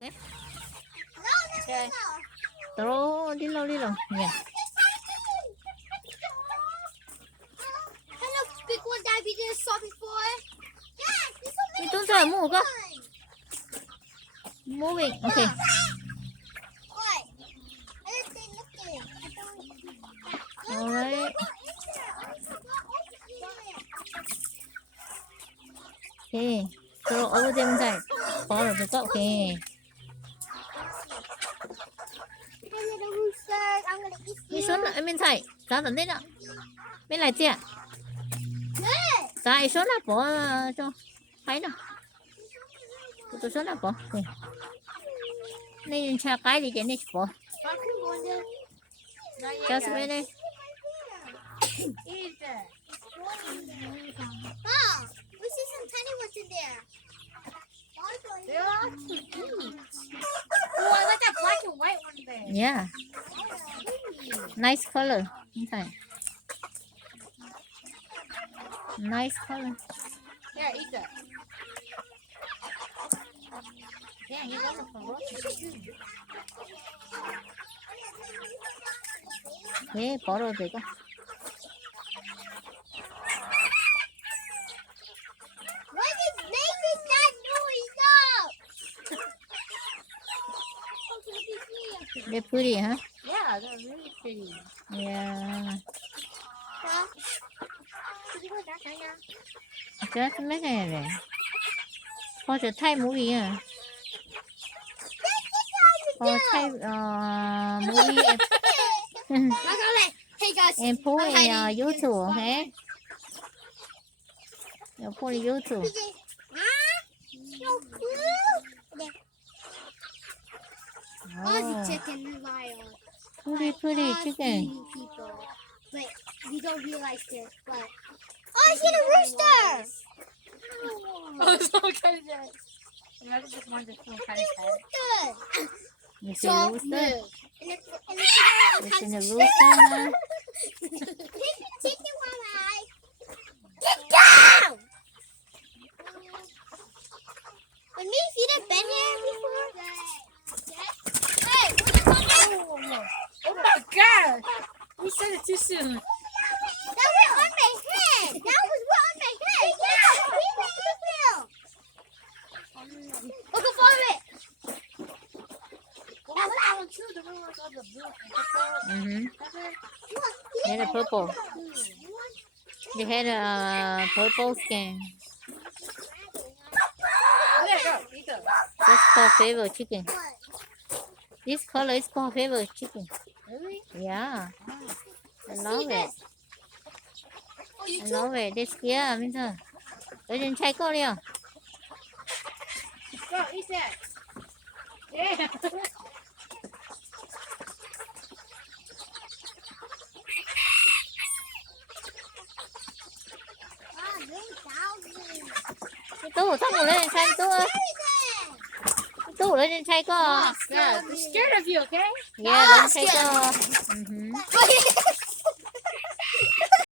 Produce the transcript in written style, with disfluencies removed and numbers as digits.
Okay. Okay. Throw little. Yeah. Hello, big one that we just saw before. Yes, this one. You don't try to move. Go. Moving. Okay. What? I didn't say nothing. I don't. All right. Okay. Throw over them side. Follow the go. Okay. Hey, little roosters, I'm gonna eat Đi you. xuống lại bên thầy. Giá tận đến ạ. Bên này chị. Good. Tại số là bỏ cho. Thấy nào. Tôi số là bỏ. Okay. Nên cha cái thì chị nên bỏ. Just wait đây. Oh, we see some tiny ones in there. There are two each. Oh, I got that black and white one there. Yeah. Nice color. Okay. Nice color. Here, eat that. Yeah, you got some ferocious. Okay, bỏ về con. What is making that noise up? They're pretty, huh? Yeah, they're really pretty. Yeah. Huh? Just mấy cái này. Có thể thay movie à? Có thay movie Hey guys. and put I'm in hiding. YouTube, okay? You put in YouTube. So cute. Ozzy Oh, chicken wild. pretty chicken. People. But we don't realize this. But oh, I see the rooster. Oh, so kind of. Imagine just one just so kind of sad. Rooster. You see So rooster? And It's in the rooster, huh? chicken one eye. Get down. When me see that been here before? Hey, what you coming? Oh my god! You said it too soon. That was on my head. That was on my head. Yeah. Look up for it. Oh, that one too. The one with all the blue. Mm-hmm. Pepper. They had a purple. They had a purple skin. There, go. Eat them. That's called favorite chicken. This color is called favorite chicken. Really? Yeah. I love it. Oh, you I love it. This yeah, Minh Thơ. Ở trên trái con đi à? Go, eat that. Yeah. Tú thắt một lên trái tú ơi. Tú lên trên trái con. Yeah, they're scared of you, okay? Yeah, lên trái con. Mhm.